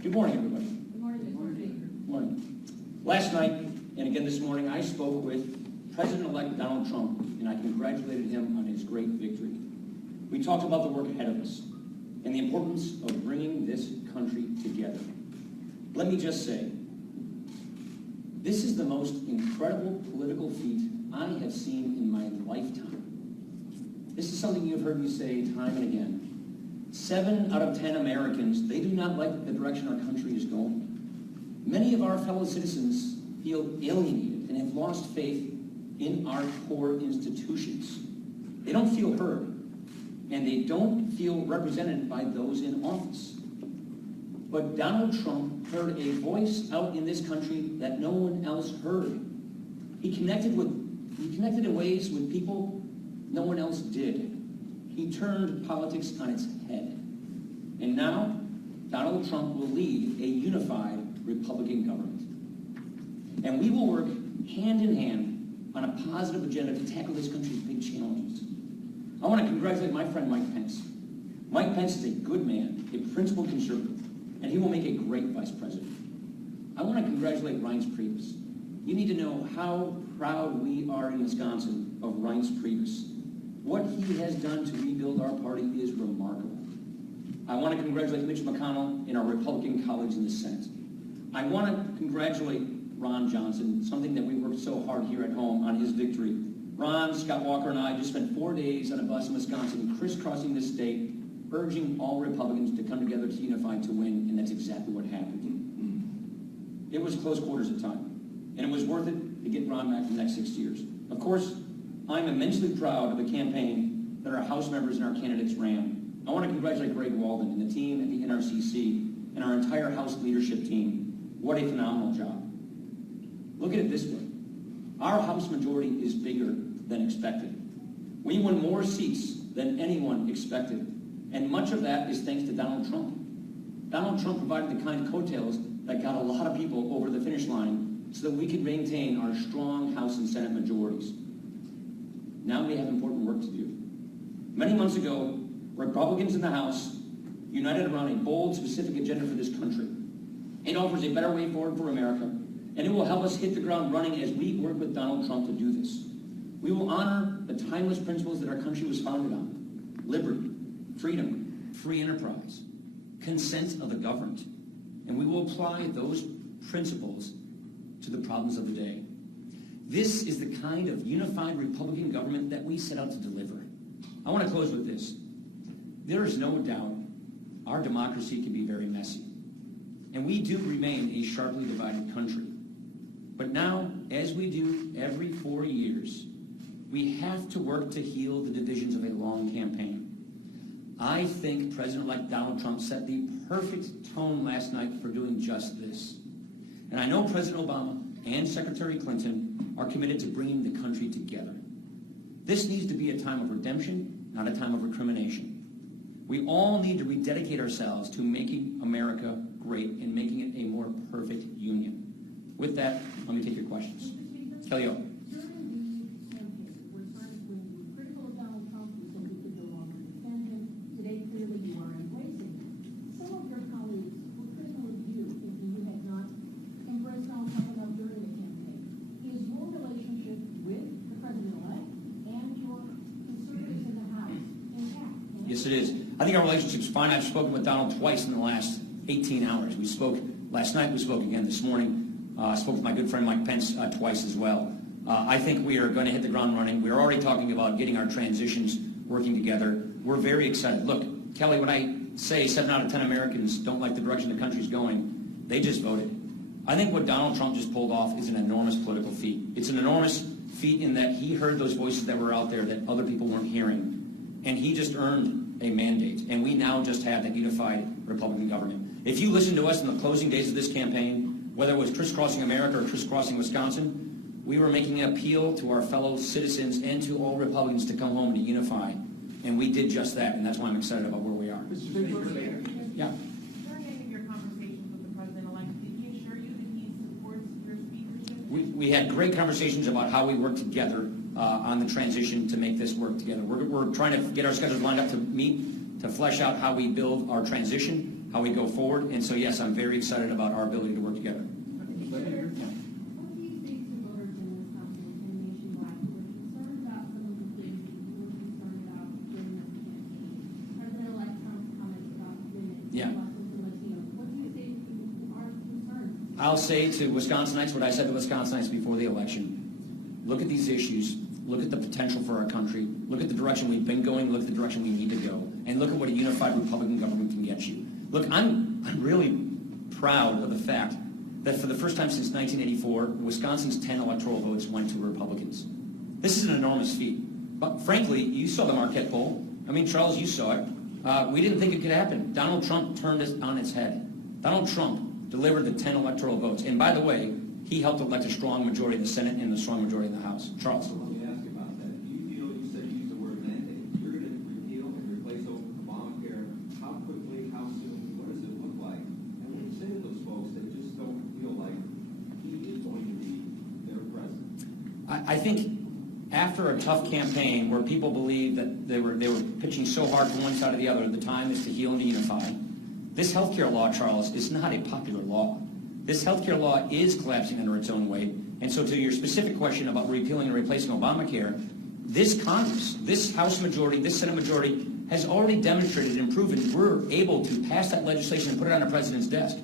Good morning, everybody. Good morning. Good morning. Good morning. Last night, and again this morning, I spoke with President-elect Donald Trump, and I congratulated him on his great victory. We talked about the work ahead of us and the importance of bringing this country together. Let me just say, this is the most incredible political feat I have seen in my lifetime. This is something you've heard me say time and again. 7 out of 10 Americans, they do not like the direction our country is going. Many of our fellow citizens feel alienated and have lost faith in our core institutions. They don't feel heard, and they don't feel represented by those in office. But Donald Trump heard a voice out in this country that no one else heard. He connected in ways with people no one else did. He turned politics on its head. And now, Donald Trump will lead a unified Republican government. And we will work hand in hand on a positive agenda to tackle this country's big challenges. I want to congratulate my friend Mike Pence. Mike Pence is a good man, a principled conservative, and he will make a great vice president. I want to congratulate Reince Priebus. You need to know how proud we are in Wisconsin of Reince Priebus. What he has done to rebuild our party is remarkable. I want to congratulate Mitch McConnell and our Republican colleagues in the Senate. I want to congratulate Ron Johnson, something that we worked so hard here at home on his victory. Ron, Scott Walker, and I just spent 4 days on a bus in Wisconsin, crisscrossing this state, urging all Republicans to come together to unify to win, and that's exactly what happened. It was close quarters at time, and it was worth it to get Ron back for the next 6 years. Of course, I'm immensely proud of the campaign that our House members and our candidates ran. I want to congratulate Greg Walden and the team at the NRCC and our entire House leadership team. What a phenomenal job. Look at it this way. Our House majority is bigger than expected. We won more seats than anyone expected, and much of that is thanks to Donald Trump. Donald Trump provided the kind of coattails that got a lot of people over the finish line so that we could maintain our strong House and Senate majorities. Now we have important work to do. Many months ago, Republicans in the House united around a bold, specific agenda for this country. It offers a better way forward for America, and it will help us hit the ground running as we work with Donald Trump to do this. We will honor the timeless principles that our country was founded on: liberty, freedom, free enterprise, consent of the governed, and we will apply those principles to the problems of the day. This is the kind of unified Republican government that we set out to deliver. I want to close with this. There is no doubt our democracy can be very messy, and we do remain a sharply divided country. But now, as we do every 4 years, we have to work to heal the divisions of a long campaign. I think President-elect Donald Trump set the perfect tone last night for doing just this. And I know President Obama and Secretary Clinton are committed to bringing the country together. This needs to be a time of redemption, not a time of recrimination. We all need to rededicate ourselves to making America great and making it a more perfect union. With that, let me take your questions. Kelly O. During the campaign, were times when you were critical of Donald Trump, you said you could no longer defend him. Today, clearly, you are embracing him. Some of your colleagues were critical of you, thinking you had not embraced Donald Trump enough during the campaign. Is your relationship with the president-elect and your conservatives in the House intact? Yes, it is. I think our relationship's fine. I've spoken with Donald twice in the last 18 hours. We spoke last night. We spoke again this morning. I spoke with my good friend Mike Pence twice as well. I think we are going to hit the ground running. We're already talking about getting our transitions working together. We're very excited. Look, Kelly, when I say 7 out of 10 Americans don't like the direction the country's going, they just voted. I think what Donald Trump just pulled off is an enormous political feat. It's an enormous feat in that he heard those voices that were out there that other people weren't hearing, and he just earned a mandate. And we now just have that unified Republican government. If you listen to us in the closing days of this campaign, whether it was crisscrossing America or crisscrossing Wisconsin, we were making an appeal to our fellow citizens and to all Republicans to come home and to unify. And we did just that, and that's why I'm excited about where we are. Yeah. During any of your conversations with the president-elect, did he assure you that he supports your speakership? We had great conversations about how we work together on the transition to make this work together. We're trying to get our schedules lined up to meet, to flesh out how we build our transition. how we go forward. And so, yes, I'm very excited about our ability to work together. What do you say to voters in Wisconsin and nationwide who are concerned about some of the things that you were concerned about during this campaign? President-elect Trump's comments about women, Yeah. Muslims, and Latinos. What do you say to people who are concerned? I'll say to Wisconsinites what I said to Wisconsinites before the election. Look at these issues. Look at the potential for our country. Look at the direction we've been going. Look at the direction we need to go. And look at what a unified Republican government can get you. Look, I'm really proud of the fact that for the first time since 1984, Wisconsin's 10 electoral votes went to Republicans. This is an enormous feat. But frankly, you saw the Marquette poll. I mean, Charles, you saw it. We didn't think it could happen. Donald Trump turned it on its head. Donald Trump delivered the 10 electoral votes. And by the way, he helped elect a strong majority in the Senate and a strong majority in the House. Charles. Let me ask you about that. You said you used the word mandate. You're going to repeal and replace Obamacare. How quickly, how soon, what does it look like? And what do you say to those folks that just don't feel like he is going to be their president? I think after a tough campaign where people believed that they were pitching so hard from one side or the other, the time is to heal and to unify. This health care law, Charles, is not a popular law. This health care law is collapsing under its own weight. And so to your specific question about repealing and replacing Obamacare, this Congress, this House majority, this Senate majority has already demonstrated and proven we're able to pass that legislation and put it on the president's desk.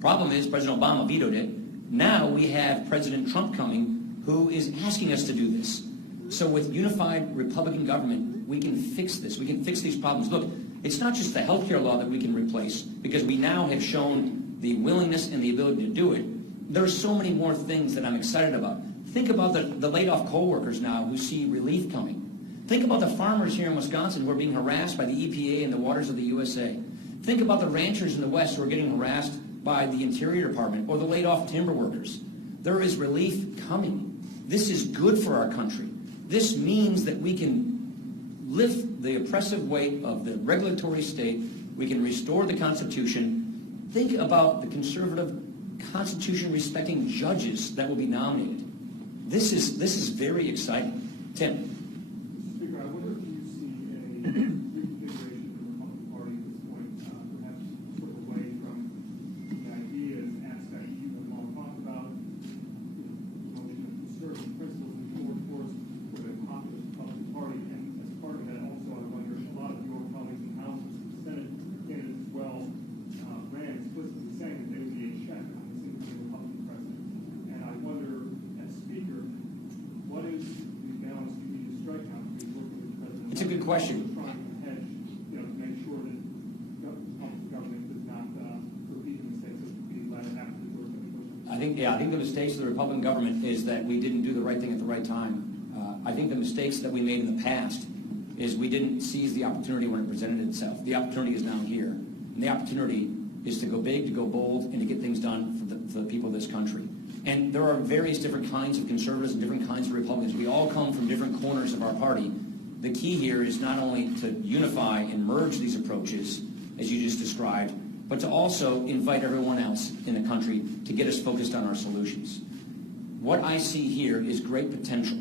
Problem is, President Obama vetoed it. Now we have President Trump coming, who is asking us to do this. So with unified Republican government, we can fix this. We can fix these problems. Look, it's not just the health care law that we can replace, because we now have shown the willingness and the ability to do it. There are so many more things that I'm excited about. Think about the laid-off coal workers now who see relief coming. Think about the farmers here in Wisconsin who are being harassed by the EPA and the waters of the USA. Think about the ranchers in the West who are getting harassed by the Interior Department or the laid-off timber workers. There is relief coming. This is good for our country. This means that we can lift the oppressive weight of the regulatory state. We can restore the Constitution. Think about the conservative, Constitution-respecting judges that will be nominated. This is very exciting. Tim. Mr. Speaker, I wonder if you see a reconfiguration of the Republican Party at this point, perhaps sort of away from the ideas, aspects you have long talked about, the notion of conservative principles and more towards sort of a populist Republican Party. And as part of that, also, I wonder if a lot of your colleagues in the House and Senate candidates as well ran explicitly saying that they would be a check on the single Republican president. And I wonder, as Speaker, what is the balance you need to strike now to be working with the president? It's a good question. Trying to hedge, to make sure that public government does not repeat the mistakes that would be led after the George W. Bush. I think the mistakes of the Republican government is that we didn't do the right thing at the right time. I think the mistakes that we made in the past is we didn't seize the opportunity when it presented itself. The opportunity is now here. And the opportunity is to go big, to go bold, and to get things done for the people of this country. And there are various different kinds of conservatives and different kinds of Republicans. We all come from different corners of our party. The key here is not only to unify and merge these approaches, as you just described, but to also invite everyone else in the country to get us focused on our solutions. What I see here is great potential.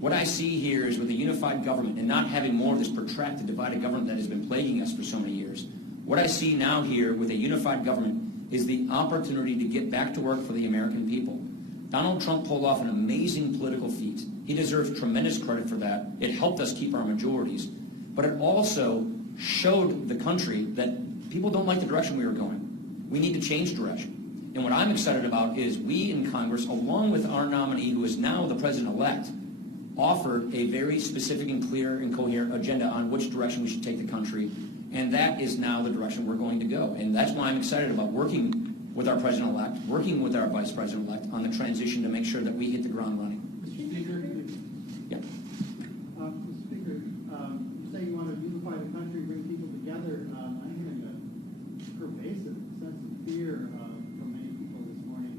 What I see here is with a unified government and not having more of this protracted, divided government that has been plaguing us for so many years, what I see now here with a unified government is the opportunity to get back to work for the American people. Donald Trump pulled off an amazing political feat. He deserves tremendous credit for that. It helped us keep our majorities. But it also showed the country that people don't like the direction we were going. We need to change direction. And what I'm excited about is we in Congress, along with our nominee, who is now the president-elect, offered a very specific and clear and coherent agenda on which direction we should take the country. And that is now the direction we're going to go. And that's why I'm excited about working with our president-elect, working with our vice president-elect on the transition to make sure that we hit the ground running. Mr. Speaker, Yeah. Mr. Speaker, you say you want to unify the country, bring people together. I'm hearing a pervasive sense of fear from many people this morning.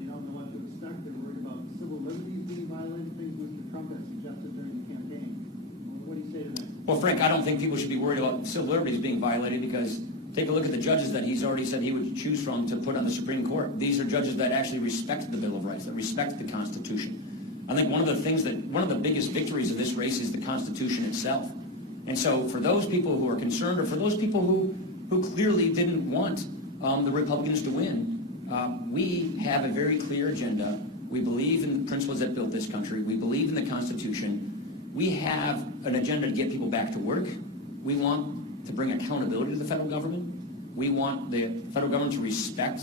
They don't know what to expect. They're worried about civil liberties being violated, things Mr. Trump has suggested during the campaign. What do you say to that? Well, Frank, I don't think people should be worried about civil liberties being violated because take a look at the judges that he's already said he would choose from to put on the Supreme Court. These are judges that actually respect the Bill of Rights, that respect the Constitution. I think one of the biggest victories of this race is the Constitution itself. And so for those people who are concerned or for those people who who clearly didn't want the Republicans to win. We have a very clear agenda. We believe in the principles that built this country. We believe in the Constitution. We have an agenda to get people back to work. We want to bring accountability to the federal government. We want the federal government to respect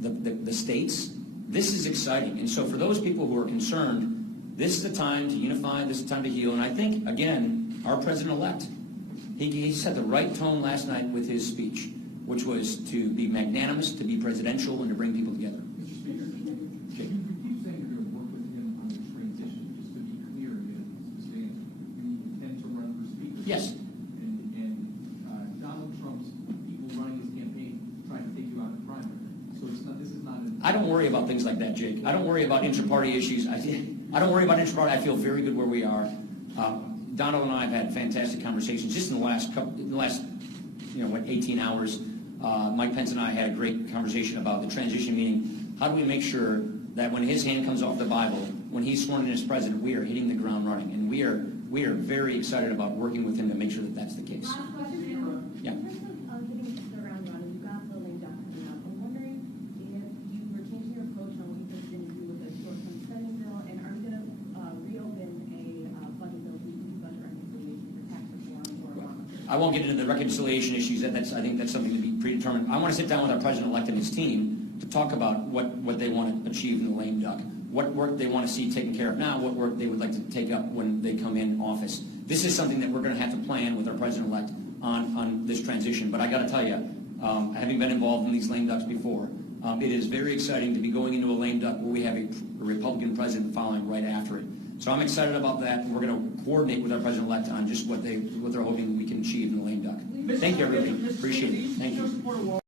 the states. This is exciting. And so for those people who are concerned, this is the time to unify, this is the time to heal. And I think, again, our president-elect, he set the right tone last night with his speech, which was to be magnanimous, to be presidential, and to bring people together. Mr. Speaker, you keep saying you're going to work with him on the transition. Just to be clear, you intend to run for speaker. Yes. And Donald Trump's people running his campaign trying to take you out of the primary. So it's not. This is not. I don't worry about things like that, Jake. I don't worry about inter-party issues. I don't worry about inter-party. I feel very good where we are. Donald and I have had fantastic conversations just in the last 18 hours. Mike Pence and I had a great conversation about the transition, meaning how do we make sure that when his hand comes off the Bible, when he's sworn in as president, we are hitting the ground running. And we are very excited about working with him to make sure that that's the case. Last question. Yeah. In terms of hitting the ground running, you got the lame duck coming up. I'm wondering if you were changing your approach on what you've been doing with the short-term spending bill, and are you going to reopen a budget bill to use budget reconciliation for tax reform or Obamacare? I won't get into the reconciliation issues. I think that's something to be predetermined. I want to sit down with our president-elect and his team to talk about what they want to achieve in the lame duck, what work they want to see taken care of now, what work they would like to take up when they come in office. This is something that we're going to have to plan with our president-elect on this transition. But I got to tell you, having been involved in these lame ducks before, it is very exciting to be going into a lame duck where we have a Republican president following right after it. So I'm excited about that, and we're going to coordinate with our president-elect on just what they're hoping we can achieve in the lame duck. Thank you, everybody. Appreciate it. Thank you.